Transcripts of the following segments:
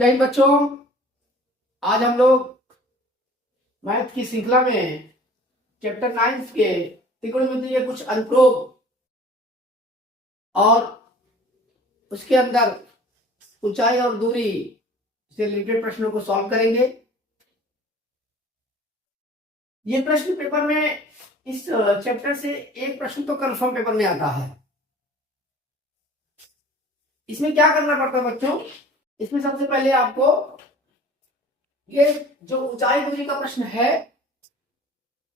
कई बच्चों, आज हम लोग मैथ की श्रृंखला में चैप्टर 9 के त्रिकोणमिति के कुछ अनुप्रयोग और उसके अंदर ऊंचाई और दूरी से रिलेटेड प्रश्नों को सॉल्व करेंगे। ये प्रश्न पेपर में इस चैप्टर से एक प्रश्न तो कंफर्म पेपर में आता है। इसमें क्या करना पड़ता है बच्चों? इसमें सबसे पहले आपको ये जो ऊंचाई दूरी का प्रश्न है,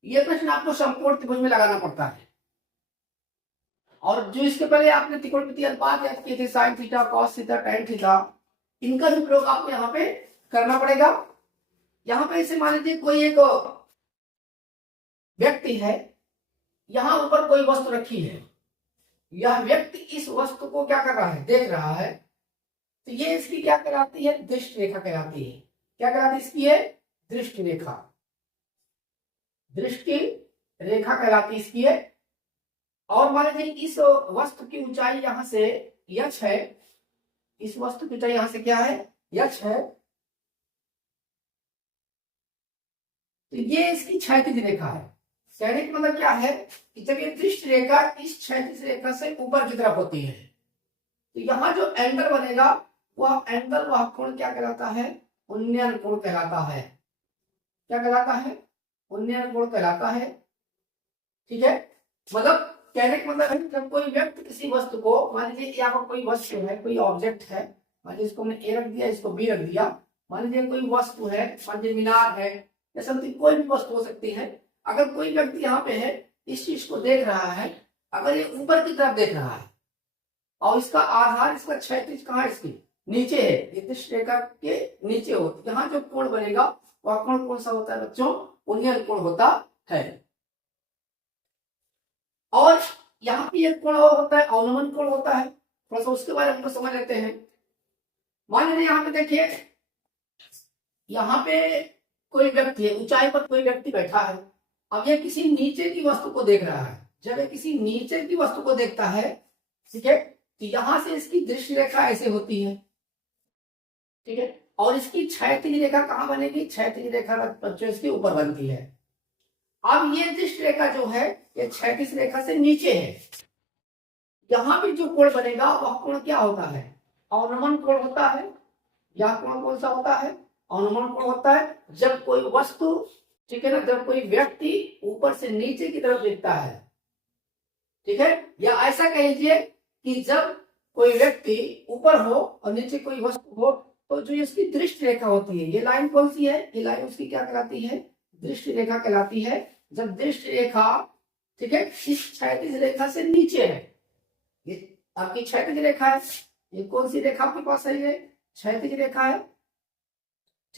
ये प्रश्न आपको समकोण त्रिभुज में लगाना पड़ता है। और जो इसके पहले आपने त्रिकोणमितीय अनुपात याद किए थे, sine theta, cos theta, tan theta, इनका भी प्रयोग आपको यहाँ पे करना पड़ेगा। यहाँ पे इसे मान लीजिए कोई एक व्यक्ति है, यहाँ ऊपर कोई वस्तु रखी है, यह व्यक्ति इस वस्तु को क्या कर रहा है, देख रहा है, तो ये इसकी क्या कहलाती है, दृष्टि रेखा कहलाती है। क्या कहलाती है इसकी? है दृष्टि रेखा। दृष्टि रेखा कहलाती इसकी है। और मान लीजिए इस वस्तु की ऊंचाई यहां से यक्ष है, इस वस्तु की ऊंचाई यहां से क्या है, यक्ष है, तो ये इसकी क्षैतिज रेखा है। कहने का मतलब क्या है कि जब ये दृष्टि रेखा इस क्षैतिज रेखा से ऊपर की तरफ होती है, तो यहां जो एंगल बनेगा वह एंगल, वह कोण क्या कहलाता है, उन्नयन कोण कहलाता है। क्या कहलाता है? उन्नयन कोण कहलाता है। ठीक है, मतलब कहने का मतलब है जब कोई व्यक्ति किसी वस्तु को, मान लीजिए यहाँ पर कोई वस्तु है, कोई ऑब्जेक्ट है, मान लीजिए इसको हमने ए रख दिया, इसको बी रख दिया, मान लीजिए कोई वस्तु है, मान लीजिए मीनार है या समथिंग कोई भी वस्तु हो सकती है। अगर कोई व्यक्ति यहाँ पे है, इस चीज को देख रहा है, अगर ये ऊपर की तरफ देख रहा है और इसका आधार, इसका क्षैतिज कहाँ है, इसकी नीचे है, ये दृष्टि रेखा के नीचे हो, यहाँ जो कोण बनेगा वह कोण कौन सा होता है बच्चों? उन्नयन कोण होता है। और यहाँ पे एक कोण होता है, अवनमन कोण होता है। थोड़ा सा उसके बारे में हम समझ लेते हैं। मान लीजिए यहाँ पे देखिए, यहाँ पे कोई व्यक्ति है, ऊंचाई पर कोई व्यक्ति बैठा है। अब ये किसी नीचे की वस्तु को देख रहा है। जब ये किसी नीचे की वस्तु को देखता है, ठीक है, तो यहां से इसकी दृष्टि रेखा ऐसे होती है। ठीक है, और इसकी क्षैतिज रेखा कहां बनेगी? क्षैतिज रेखा बच्चों इसके ऊपर बनती है। अब ये दृष्टि रेखा जो है, ये क्षैतिज रेखा से नीचे है। यहां भी जो कोण बनेगा वह कोण क्या होता है? अवनमन कोण होता है। यह कोण कौन सा होता है? अवनमन कोण होता है। जब कोई वस्तु, ठीक है ना, जब कोई व्यक्ति ऊपर से नीचे की तरफ देखता है, ठीक है, या ऐसा कह लीजिए कि जब कोई व्यक्ति ऊपर हो और नीचे कोई वस्तु हो, तो जो इसकी दृष्टि रेखा होती है, ये लाइन कौन सी है? ये लाइन उसकी क्या कहलाती है? दृष्टि रेखा कहलाती है। जब दृष्टि रेखा, ठीक है, इस क्षैतिज रेखा से नीचे है, ये आपकी क्षैतिज रेखा है, ये कौन सी रेखा आपके पास है? ये क्षैतिज रेखा है।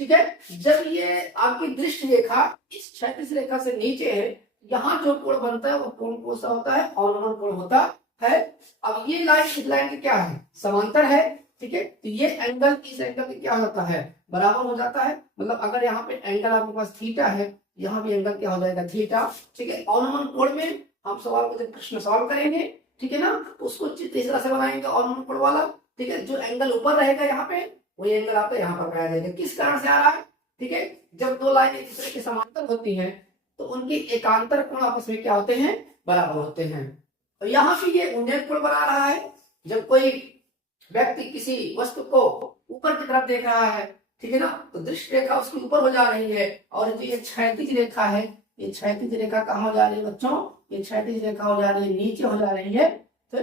ठीक है, जब ये आपकी दृष्टि रेखा इस क्षैतिज रेखा से नीचे है, यहाँ जो कोण बनता है वो कोण कौन सा होता है? अवनमन कोण होता है। अब ये लाइन इस लाइन की क्या है? समांतर है। ठीक है, तो ये एंगल इस एंगल के क्या होता है? बराबर हो जाता है। मतलब अगर यहाँ पे एंगल आपके पास थीटा है, यहाँ भी एंगल क्या हो जाएगा? थीटा। ठीक है, अवनमन कोण में हम सवाल को जब प्रश्न सॉल्व करेंगे, ठीक है ना, तो उसको इस तरह से बनाएंगे अवनमन कोण वाला। ठीक है, जो एंगल ऊपर रहेगा यहाँ पे, वही एंगल आपका यहाँ पर बनाया जाएगा। किस कारण से आ रहा है? ठीक है, जब दो लाइन एक दूसरे के समांतर होती हैं तो उनकी एकांतर कोण आपस में क्या होते हैं? बराबर होते हैं। और यहाँ पे ये उन्नयन कोण बना रहा है। जब कोई व्यक्ति किसी वस्तु को ऊपर की तरफ देख रहा है, ठीक है ना, तो दृष्टि रेखा उसके ऊपर हो जा रही है। और जो ये क्षैतिज रेखा है, ये क्षैतिज रेखा कहाँ हो जा रही है बच्चों? ये क्षैतिज रेखा हो जा रही है, नीचे हो जा रही है। तो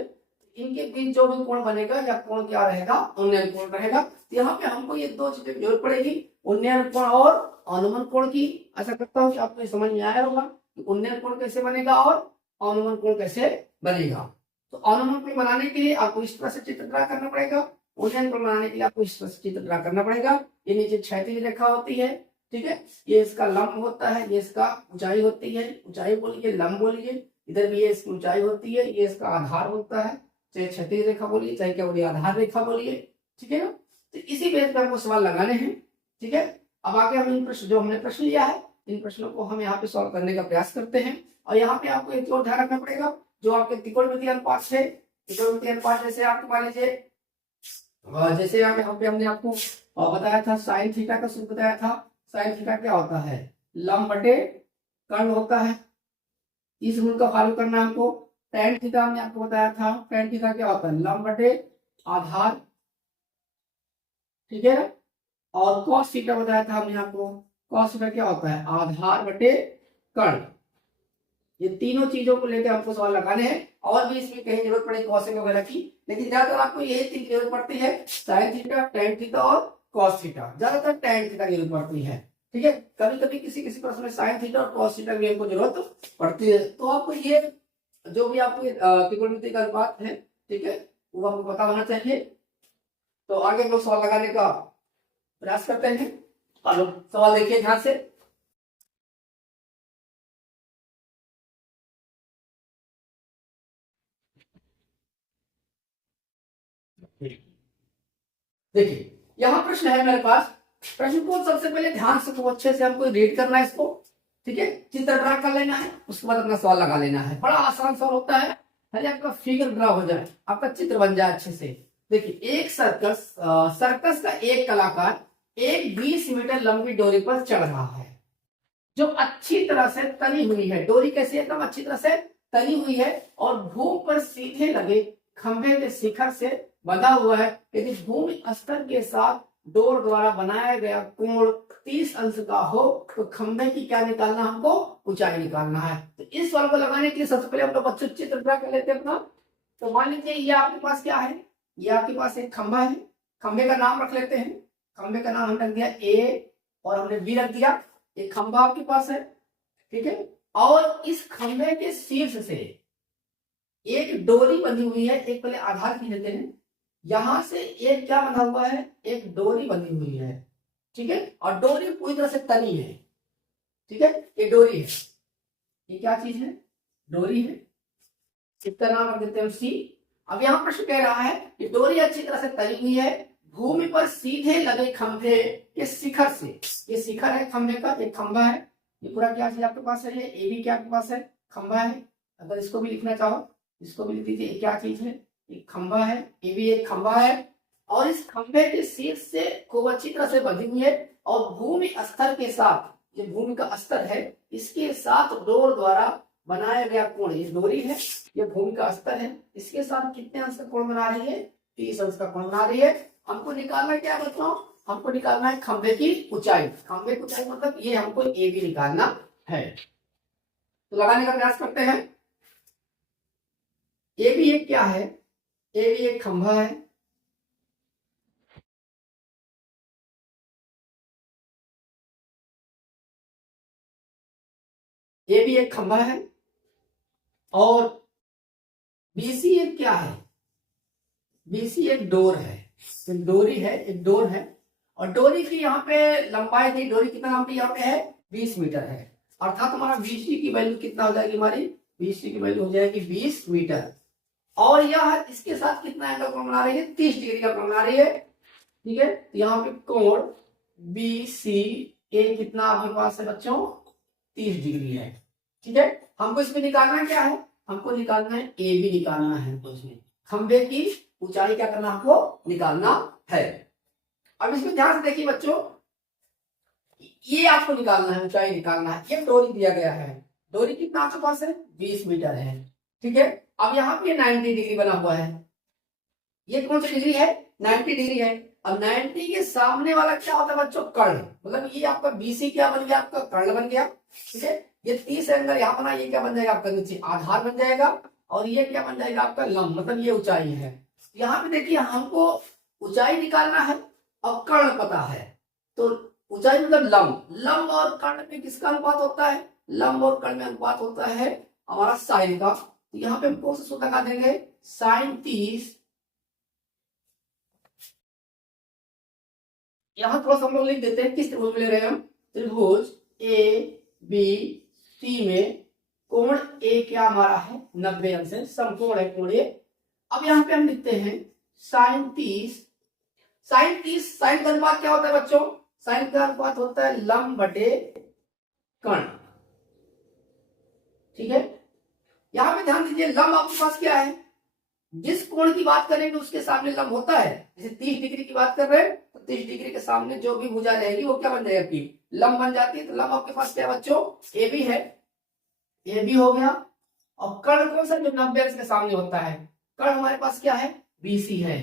इनके बीच जो भी कोण बनेगा या कोण क्या रहेगा? उन्नयन कोण रहेगा। तो यहाँ पे हमको ये दो चीजें जरूरत पड़ेगी, उन्नयन कोण और अनुमान कोण की। आशा करता हूँ कि आपको समझ में आया होगा कि उन्नयन कोण कैसे बनेगा और अनुमान कोण कैसे बनेगा। तो अनुमान कोण बनाने के लिए आपको इस तरह से चित्र ड्रा करना पड़ेगा, उन्नयन कोण बनाने के लिए आपको इस तरह से चित्र ड्रा करना पड़ेगा। ये नीचे क्षैतिज रेखा होती है, ठीक है, ये इसका लंब होता है, ये इसका ऊंचाई होती है, ऊंचाई बोलिए, लंब बोलिए, इधर भी ये इसकी ऊंचाई होती है, ये इसका आधार होता है, चाहे क्षैतिज रेखा बोलिए, चाहे क्या बोलिए, आधार रेखा बोलिए। ठीक है ना, तो इसी बेस पर हमको सवाल लगाने हैं। ठीक है, अब आगे हम इन प्रश्न, जो हमने प्रश्न लिया है, इन प्रश्नों को हम यहाँ पे सॉल्व करने का प्रयास करते हैं। और यहाँ पे आपको एक और ध्यान रखना पड़ेगा, जो आपके त्रिकोणमितीय अनुपात है, त्रिकोणमितीय अनुपात जैसे आपको मान लीजिए जैसे यहाँ पे हमने आपको बताया था साइन थीटा का सूत्र बताया था। साइन थीटा क्या होता है, लंब बटे कर्ण होता है। इस रूल का फॉलो करना है हमको। tan थीटा हमने आपको बताया था, tan थीटा क्या होता है, लंब बटे आधार, ठीक है ना। और cos थीटा बताया था हमने आपको, cos थीटा क्या होता है, आधार बटे कर्ण। ये तीनों चीजों को लेकर हमको सवाल लगाने हैं। और भी इसमें कहीं जरूरत पड़े कॉसेक वगैरह की, लेकिन ज्यादातर आपको यही तीन जरूरत पड़ती है, साइन थीटा, tan थीटा और cos थीटा। ज्यादातर tan थीटा की जरूरत पड़ती है, ठीक है। कभी कभी किसी किसी प्रश्न में साइन थीटा और cos थीटा की हमको जरूरत पड़ती है। तो आपको ये जो भी आपको त्रिकोणमिति का अनुपात है, ठीक है, वो आपको पता होना चाहिए। तो आगे हम लोग सवाल लगाने का प्रयास करते हैं। और सवाल देखिए ध्यान से। देखिए यहाँ प्रश्न है मेरे पास। प्रश्न को सबसे पहले ध्यान से खूब अच्छे से हमको रीड करना है इसको, ठीक है। चित्र ड्रा कर लेना है, उसके बाद अपना सवाल लगा लेना है। बड़ा आसान सवाल होता है, पहले आपका फिगर ड्रा हो जाए, आपका चित्र बन जाए अच्छे से। देखिए एक सर्कस का एक कलाकार एक 20 मीटर लंबी डोरी पर चढ़ रहा है, जो अच्छी तरह से तनी हुई है। डोरी कैसी है, एकदम अच्छी तरह से तनी हुई है और भूमि पर सीधे लगे खंभे के शिखर से बंधा हुआ है। यदि भूमि स्तर के साथ डोर द्वारा बनाया गया कोण 30 अंश का हो तो खंभे की क्या निकालना, हमको ऊंचाई निकालना है। तो इस सवाल को लगाने के लिए सबसे पहले हम लोग बच्चों चित्र ड्रा कर लेते हैं अपना। तो मान लीजिए ये आपके पास क्या है, ये आपके पास एक खंभा है। खंभे का नाम रख लेते हैं। खंभे का नाम हमने रख दिया ए और हमने बी रख दिया। एक खंभा आपके पास है, ठीक है। और इस खंभे के शीर्ष से एक डोरी बंधी हुई है। एक पहले आधार की लेते हैं, यहां से एक क्या बंधा हुआ है, एक डोरी बंधी हुई है, ठीक है। और डोरी पूरी तरह से तनी है, ठीक है। ये डोरी है, ये क्या चीज है, डोरी है। इसका नाम रख देते हैं सी। अब यहाँ प्रश्न कह रहा है कि डोरी अच्छी तरह से तनी हुई है, भूमि पर सीधे लगे खंभे के शिखर से। ये शिखर है खंभे का, एक खंभा है। ये पूरा क्या चीज आपके पास है, ये ए बी क्या आपके पास है, खंभा है। अगर इसको भी लिखना चाहो इसको भी लिख दीजिए, क्या चीज है, एक खंभा है। ये भी एक खंभा है और इस खंभे के शीर्ष से खूब अच्छी तरह से बंधी हुई है और भूमि स्तर के साथ, ये भूमि का स्तर है, इसके साथ डोर द्वारा बनाया गया कोण, ये डोरी है, ये भूमि का स्तर है, इसके साथ कितने अंश का कोण बना रही है, 30 अंश का कोण बना रही है। हमको निकालना क्या है बच्चों, हमको निकालना है खंभे की ऊंचाई। खंभे की ऊंचाई मतलब ये हमको ए बी निकालना है। तो लगाने का प्रयास करते हैं। ए बी एक क्या है, ए बी एक खंभा है, ये भी एक खंभा है। और बीसी एक क्या है, बीसी एक डोर है, एक डोरी है, एक डोर है। और डोरी की यहाँ पे लंबाई थी, डोरी कितना लंबी यहाँ पे है, 20 मीटर है। अर्थात हमारा बीसी की वैल्यू कितना हो जाएगी, हमारी बीसी की वैल्यू हो जाएगी 20 मीटर। और यह इसके साथ कितना एंगल कोण बना रही है, 30 डिग्री का कोण बना रही है, ठीक है। तो यहाँ पे कोण बी सी ए कितना आपके पास है बच्चों, 30 डिग्री है, ठीक है। हमको इसमें निकालना क्या है, हमको निकालना है ए बी निकालना है। हमको इसमें खंभे की ऊंचाई क्या करना, हमको निकालना है। अब इसमें ध्यान से देखिए बच्चों, ये आपको निकालना है, ऊंचाई निकालना है। ये डोरी दिया गया है, डोरी कितना आपके पास है, 20 मीटर है, ठीक है। अब यहाँ पे 90 डिग्री बना हुआ है, ये कौन सी डिग्री है, 90 डिग्री है। अब 90 के सामने वाला क्या होता है बच्चों, कर्ण। मतलब ये आपका बीसी क्या बन गया, आपका कर्ण बन गया, ठीक है। ये 30 एंगल यहाँ बना, ये क्या बन जाएगा आपका नीचे आधार बन जाएगा। और ये क्या बन जाएगा आपका लंब, मतलब ये ऊंचाई है। यहाँ पे देखिए हमको ऊंचाई निकालना है और कर्ण पता है। तो ऊंचाई मतलब लंब, लंब और कर्ण में किसका अनुपात होता है, लंब और कर्ण में अनुपात होता है हमारा साइन का। तो यहाँ पे हम कौन सा सूत्र लगा देंगे, साइन 30। यहां थोड़ा सा हम लोग लिख देते हैं किस त्रिभुज में ले रहे हैं हम, त्रिभुज ए बी सी में कोण ए क्या हमारा है, 90 अंश है, समकोण है कोण ए। अब यहाँ पे हम लिखते हैं साइन 30। साइन 30, साइन का अनुपात क्या होता है बच्चों, साइन का अनुपात होता है लंब बटे कर्ण, ठीक है। यहाँ पे ध्यान दीजिए, लंब आपके पास क्या है, जिस कोण की बात करेंगे उसके सामने लंब होता है। जैसे 30 डिग्री की बात कर रहे हैं तो 30 डिग्री के सामने जो भी भुजा रहेगी वो क्या बन जाएगी आपकी, लंब बन जाती है। तो लंब आपके पास क्या बच्चों, ए बी है, ए बी हो गया। और कर्ण कौन सा, जो 90 अंश के सामने होता है, कर्ण हमारे पास क्या है, बीसी है।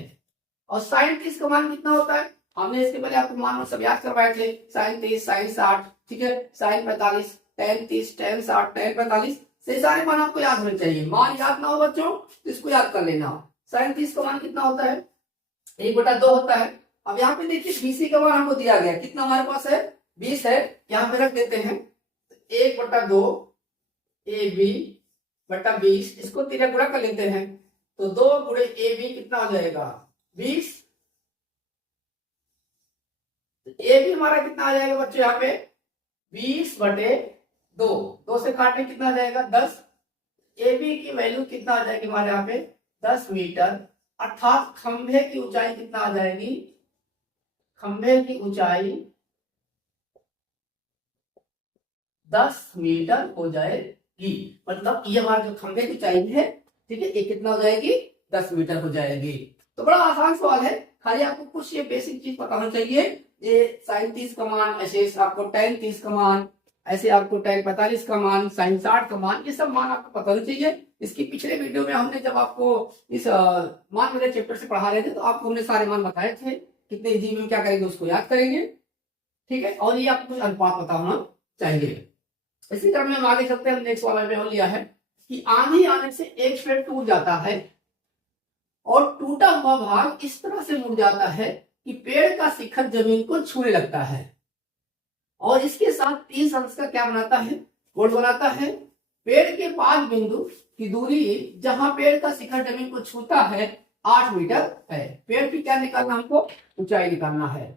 और साइन 30 का मान कितना होता है, हमने इसके पहले आपको मान सब याद करवाए थे, साइन 30 साइन 60, ठीक है, साइन 45, टेन 30 टेन 60 टेन 45, से सारे मान आपको याद होने चाहिए। मान याद ना हो बच्चों तो इसको याद कर लेना। साइन 30 का मान कितना होता है, 1/2 होता है। अब यहाँ पे देखिए बीसी का मान हमको दिया गया, कितना हमारे पास है, 20 है। यहाँ पे रख देते हैं 1/2 ए बी बटा 20, इसको 3 गुणा कर लेते हैं तो 2 गुणे ए बी कितना हो जाएगा, 20। ए बी हमारा कितना आ जाएगा बच्चों, यहाँ पे 20/2, 2 से काटने कितना आ जाएगा 10। ए बी की वैल्यू कितना आ जाएगी हमारे यहाँ पे 10 मीटर, अर्थात खंभे की ऊंचाई कितना आ जाएगी, खंभे की ऊंचाई 10 मीटर हो जाएगी। मतलब ये हमारा जो खंभे की ऊंचाई है, ठीक है, ये कितना हो जाएगी, 10 मीटर हो जाएगी। तो बड़ा आसान सवाल है, खाली आपको कुछ ये बेसिक चीज पता होना चाहिए। ये साइन 30 का मान, ऐसे आपको टेन 30 का मान, ऐसे आपको टेन 45 का मान, साइन 60 का मान, ये सब मान आपको पता होना चाहिए। इसकी पिछले वीडियो में हमने जब आपको इस मान मेरे चैप्टर से पढ़ा रहे थे तो आपको हमने सारे मान बताए थे, कितने इजी में क्या करेंगे उसको याद करेंगे, ठीक है। और ये आपको कुछ अनुपात पता होना चाहिए। इसी तरह में हम आगे चलते हैं, नेक्स्ट वाला में हो लिया है कि आंधी आने से एक पेड़ टूट जाता है और टूटा हुआ भाग इस तरह से मुड़ जाता है कि पेड़ का शिखर जमीन को छूने लगता है और इसके साथ 30 अंश का क्या बनाता है, कोण बनाता है। पेड़ के 5 बिंदु की दूरी जहां पेड़ का शिखर जमीन को छूता है 8 मीटर है। पेड़ की क्या निकालना, हमको ऊंचाई निकालना है।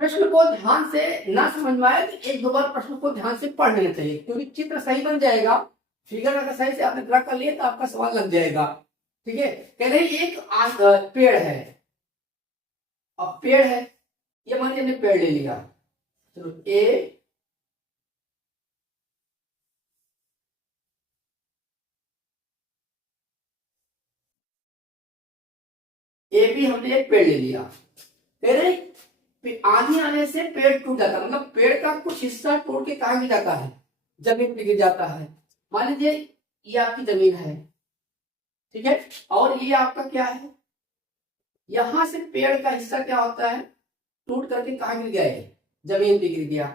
प्रश्न को ध्यान से ना समझ में आए तो 1-2 बार प्रश्न को ध्यान से पढ़ लेना चाहिए, क्योंकि चित्र सही बन जाएगा, फिगर अगर सही से आपने ड्रा कर लिया तो आपका सवाल लग जाएगा, ठीक है। कह रहे एक पेड़ है, अब पेड़ है, ये मान लीजिए पेड़ ले लिया, चलो ए बी हमने एक पेड़ ले लिया। कह रहे आंधी आने से पेड़ टूट जाता है, मतलब पेड़ का कुछ हिस्सा टूट के कहा गिर जाता है, जमीन पे गिर जाता है। मान लीजिए ये आपकी जमीन है, ठीक है, और ये आपका क्या है, यहां से पेड़ का हिस्सा क्या होता है, टूट करके कहा गिर गया है, जमीन पे गिर गया।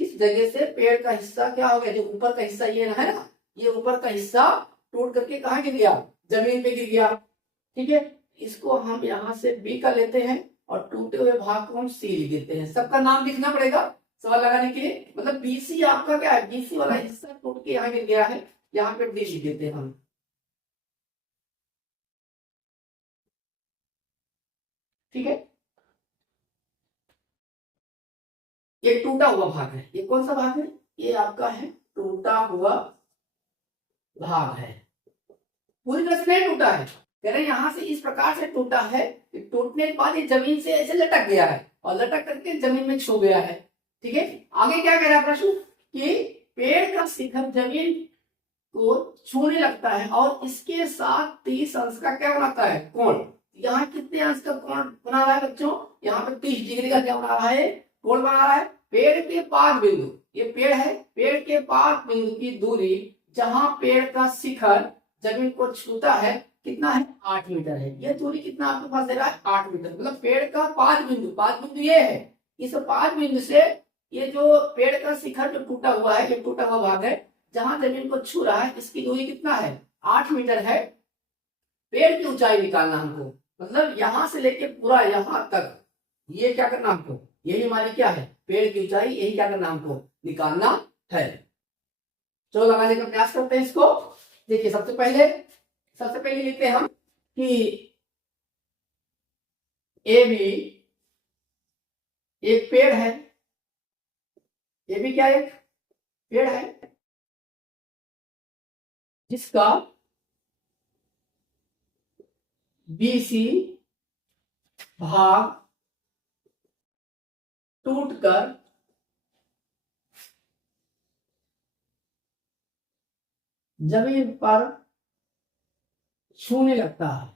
किस जगह से पेड़ का हिस्सा क्या हो गया, जो ऊपर का हिस्सा ये है ना, ये ऊपर का हिस्सा टूट करके कहा गिर गया, जमीन पे गिर गया, ठीक है। इसको हम यहाँ से बी का लेते हैं और टूटे हुए भाग को हम सी लिख देते हैं। सबका नाम लिखना पड़ेगा सवाल लगाने के लिए। मतलब बीसी आपका क्या है, बीसी वाला हिस्सा टूट के यहाँ गिर गया है, यहाँ पे डी लिख देते हैं हम, ठीक है। ये टूटा हुआ भाग है, ये कौन सा भाग है, ये आपका है टूटा हुआ भाग है, पूरी तरह से नहीं टूटा है। कह रहे यहां से इस प्रकार से टूटा है कि टूटने के बाद ये जमीन से ऐसे लटक गया है और लटक करके जमीन में छू गया है, ठीक है। आगे क्या कह रहा है प्रश्न कि पेड़ का शिखर जमीन को छूने लगता है और इसके साथ 30 अंश का क्या बनाता है, कोण। यहाँ कितने अंश का कोण बना रहा है बच्चों, यहाँ पे 30 डिग्री का क्या बना रहा है, कोण बना रहा है। पेड़ के 5 बिंदु, ये पेड़ है, पेड़ के 5 बिंदु की दूरी जहां पेड़ का शिखर जमीन को छूता है कितना है, 8 मीटर है। ये दूरी कितना आपके पास दे रहा है, 8 मीटर। मतलब पेड़ का 5 बिंदु, 5 बिंदु ये है, इस 5 बिंदु से ये जो पेड़ का शिखर जो टूटा हुआ है, ये टूटा हुआ भाग है जहां जमीन को छू रहा है, इसकी दूरी कितना है, 8 मीटर है। पेड़ की ऊंचाई निकालना हमको, मतलब यहां से लेके पूरा यहां तक, ये क्या करना हमको, यही हमारी क्या है, पेड़ की ऊंचाई, यही क्या करना हमको निकालना है। चलो लगाने का प्रयास करते हैं इसको। देखिए सबसे पहले लिखते हैं हम कि ए बी एक पेड़ है, ए बी क्या एक पेड़ है जिसका बीसी भाग टूटकर जमीन पर छूने लगता है।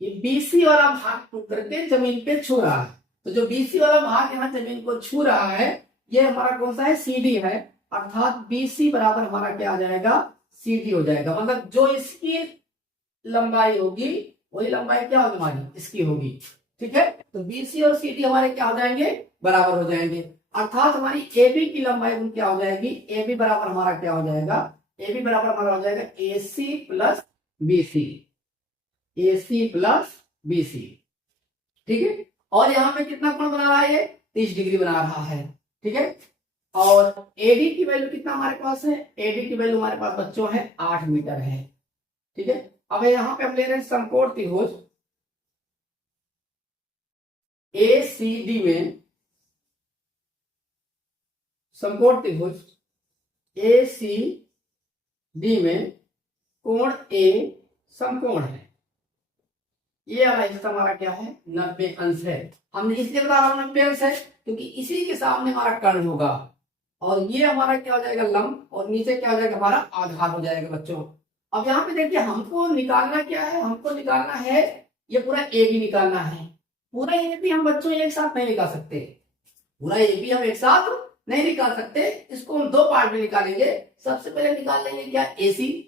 ये बीसी वाला भाग टूट करके जमीन पे छू रहा है। तो जो बीसी वाला भाग यहाँ जमीन को छू रहा है, ये हमारा कौन सा है? सीडी है। अर्थात बीसी बराबर हमारा क्या आ जाएगा? सीडी हो जाएगा। मतलब जो इसकी लंबाई होगी वही लंबाई क्या होगी? हमारी इसकी होगी। ठीक है, तो बीसी और सीडी हमारे क्या हो जाएंगे? बराबर हो जाएंगे। अर्थात हमारी एबी की लंबाई क्या हो जाएगी? एबी बराबर हमारा क्या हो जाएगा? एबी बराबर हमारा हो जाएगा AC plus BC. AC plus BC. ठीक है, और यहाँ पे कितना कोण बना रहा है? ये 30 डिग्री बना रहा है। ठीक है, और एडी की वैल्यू कितना हमारे पास है? एडी की वैल्यू हमारे पास बच्चों है 8 मीटर है। ठीक है, अब यहाँ पे हम ले रहे हैं समकोण त्रिभुज एसीडी में। समकोण त्रिभुज एसीडी में कोण ए समकोण है। ये वाला हिस्सा हमारा क्या है? 90 अंश है। हमने इसलिए बता रहा हूं 90 अंश है क्योंकि इसी के सामने हमारा कर्ण होगा, और ये हमारा क्या हो जाएगा? लंब, और नीचे क्या हो जाएगा? हमारा आधार हो जाएगा बच्चों। अब यहाँ पे देखिए, हमको निकालना क्या है? हमको निकालना है ये पूरा ए बी निकालना है। पूरा ए बी हम बच्चों एक साथ नहीं निकाल सकते। पूरा ए बी हम एक साथ नहीं निकाल सकते, इसको हम दो पार्ट में निकालेंगे। सबसे पहले निकाल लेंगे क्या? एसी।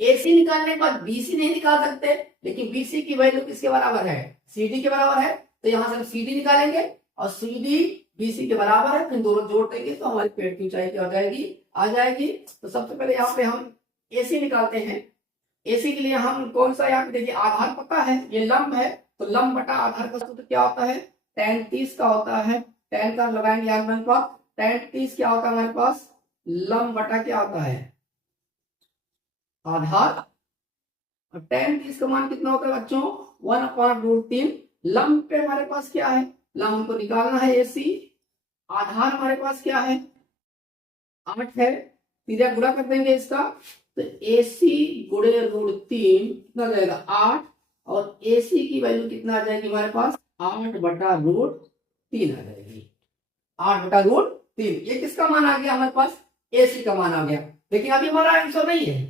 एसी निकालने के बाद बीसी नहीं निकाल सकते, लेकिन बीसी की वैल्यू किसके बराबर है? सीडी के बराबर है। तो यहां से हम सीडी निकालेंगे, और सीडी बीसी के बराबर है, फिर दोनों जोड़ देंगे तो हमारी पेड़ की ऊंचाई क्या हो जाएगी? आ जाएगी। तो सबसे पहले यहाँ पे हम एसी निकालते हैं। एसी के लिए हम कौन सा, यहाँ पे देखिए आधार पता है, ये लंब है, तो लंब बटा आधार का सूत्र क्या होता है? tan 30 का होता है। tan का लगाएंगे यार मन पर। tan 30 क्या होता है हमारे पास? लंब बटा क्या होता है? आधार। और tan 30 का मान कितना होता है बच्चों? 1/√3। लंब पे हमारे पास क्या है? लंब को निकालना है एसी। आधार हमारे पास क्या है? 8 है। सीधा गुणा कर देंगे इसका, तो एसी गुणे √3 कितना जाएगा? 8। और एसी की वैल्यू कितना आ जाएगी हमारे पास? 8/√3 आ जाएगी। 8/√3। ये किसका मान आ गया हमारे पास? एसी का मान आ गया। लेकिन अभी हमारा आंसर नहीं है,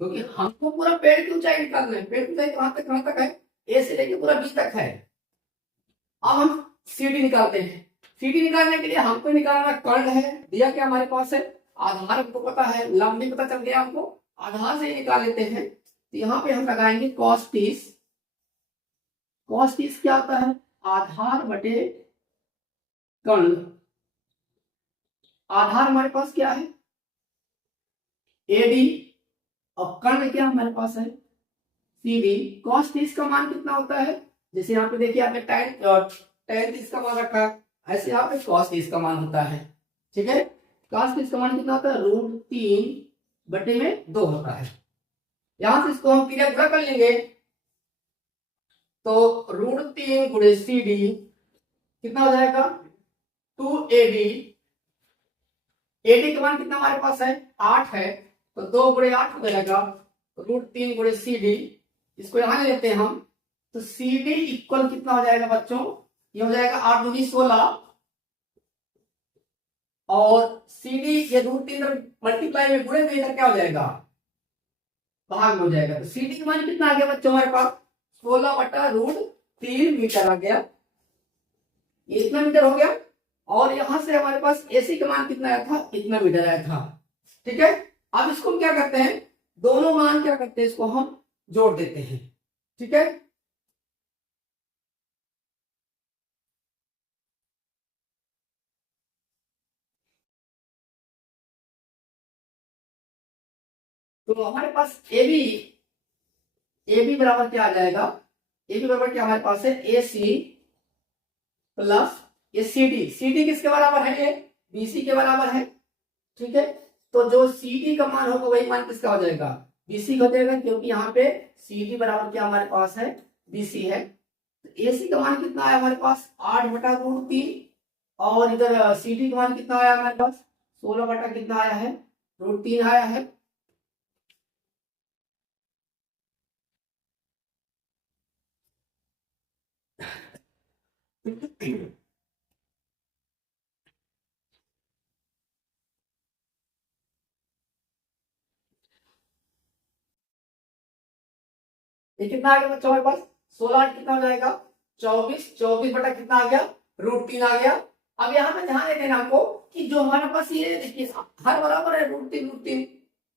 क्योंकि हमको पूरा पेड़ की ऊंचाई निकालना है। पेड़ की ऊंचाई कहां तक है? ए से लेके पूरा बी तक है। अब हम सीडी निकालते हैं। सीडी निकालने के लिए हमको निकालना कर्ण है, दिया क्या हमारे पास है? आधार हमको पता है, लंब भी पता चल गया हमको, आधार से ही निकाल लेते हैं। तो यहाँ पे हम लगाएंगे cos 30। cos 30 क्या होता है? आधार बटे कर्ण। आधार हमारे पास क्या है? एडी, और कर्ण क्या हमारे पास है? सीडी। cos 30 का मान कितना होता है? जैसे यहाँ पे देखिए आपने tan 30 का मान रखा, ऐसे यहाँ पे cos 30 का मान होता है। ठीक है, cos 30 का मान कितना होता है? √3/2 होता है। यहां से इसको हम क्रिया गुणा कर लेंगे, तो √3 गुणे CD कितना हो जाएगा? 2AD। AD का मान कितना हमारे पास है? 8 है, तो 2 गुणे 8 हो जाएगा। √3 गुणे CD, इसको यहां ले लेते हैं हम, तो CD इक्वल कितना हो जाएगा बच्चों? ये हो जाएगा 8 दूनी 16, और CD ये √3 मल्टीप्लाई में गुणे में इधर क्या हो जाएगा? भाग में हो जाएगा। तो सीडी का मान कितना आ गया बच्चों हमारे पास? 16/√3 मीटर आ गया। ये इतना मीटर हो गया। और यहां से हमारे पास एसी का मान कितना आया था? इतना मीटर आया था। ठीक है, अब इसको हम क्या करते हैं? दोनों मान क्या करते हैं? इसको हम जोड़ देते हैं। ठीक है, तो हमारे पास ए बी बराबर क्या आ जाएगा? ए बी बराबर क्या हमारे पास है? ए सी प्लस ये सी डी। सी डी किसके बराबर है? ये बीसी के बराबर है। ठीक है, तो जो सी डी का मान होगा वही मान किसका हो जाएगा? बीसी हो जाएगा, क्योंकि यहाँ पे सी डी बराबर क्या हमारे पास है? बीसी है। तो ए सी का मान कितना आया हमारे पास? 8/√3। और इधर सी डी का मान कितना आया हमारे पास? 16 बटा कितना आया है? √3 आया है। ये कितना आ गया बच्चों हमारे पास 16 8 कितना हो जाएगा 24 24 बटा कितना आ गया √3 आ गया। अब यहाँ पे ध्यान देना आपको कि जो हमारे पास ये देखिए हर बराबर है √3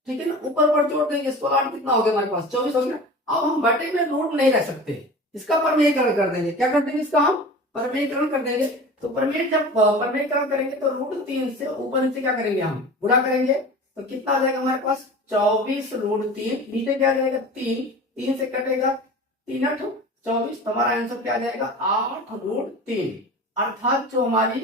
ठीक है ना, ऊपर पर जोड़ देंगे 16 8 कितना हो गया हमारे पास 24 हो गया। अब हम बटे में रूट नहीं रख सकते, इसका परमेयीकरण कर देंगे। क्या कर देंगे इसका हम परमेयीकरण कर देंगे। तो परमेयीकरण करेंगे तो √3 से ऊपर नीचे क्या करेंगे हम गुणा करेंगे, तो कितना आ जाएगा हमारे पास 24 √3 नीचे क्या आ जाएगा 3 से कटेगा 3 8 24, हमारा आंसर क्या आ जाएगा 8√3। अर्थात जो हमारी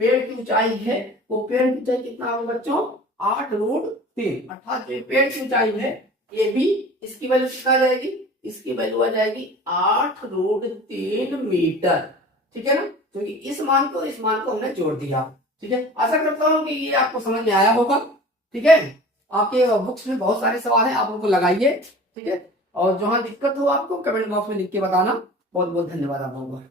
पेड़ की ऊंचाई है वो पेड़ की ऊंचाई कितना होगा बच्चों 8√3। अर्थात जो पेड़ की ऊंचाई है ये भी इसकी वैल्यू कितना आ जाएगी, इसकी वैल्यू आ जाएगी 8√3 मीटर। ठीक है ना, तो इस मान को हमने जोड़ दिया। ठीक है, आशा करता हूं कि ये आपको समझ में आया होगा। ठीक है, आपके बुक्स में बहुत सारे सवाल हैं, आप उनको लगाइए। ठीक है, और जहां दिक्कत हो आपको कमेंट बॉक्स में लिख के बताना। बहुत बहुत धन्यवाद आप लोगों का।